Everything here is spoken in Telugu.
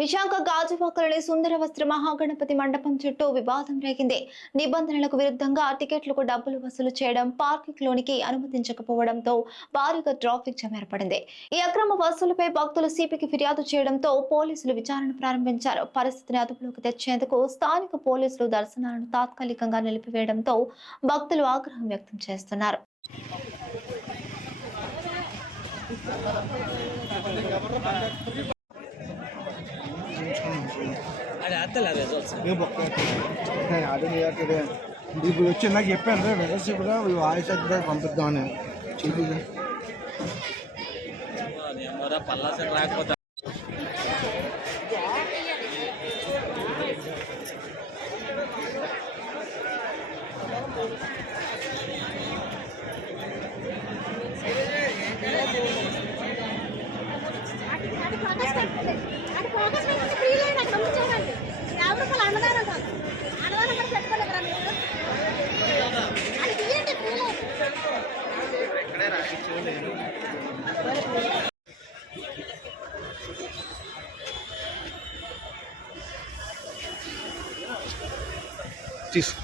విశాఖ గాజువాకలోని సుందర వస్త్ర మహాగణపతి మండపం చుట్టూ వివాదం రేగింది. నిబంధనలకు విరుద్ధంగా టికెట్లకు డబ్బులు వసూలు చేయడం, పార్కింగ్ లోనికి అనుమతించకపోవడంతో భారీగా ట్రాఫిక్ జామ్ ఏర్పడింది. ఈ అక్రమ వసూలుపై భక్తులు సిపికి ఫిర్యాదు చేయడంతో పోలీసులు విచారణ ప్రారంభించారు. పరిస్థితిని అదుపులోకి తెచ్చేందుకు స్థానిక పోలీసులు దర్శనాలను తాత్కాలికంగా నిలిపివేయడంతో భక్తులు ఆగ్రహం వ్యక్తం చేస్తున్నారు. ఇప్పుడు వచ్చి నాకు చెప్పాను రిజల్ట్స్ కూడా వాయిస్ అయితే పంపిద్దామని చూపి రాకపోతే తీసు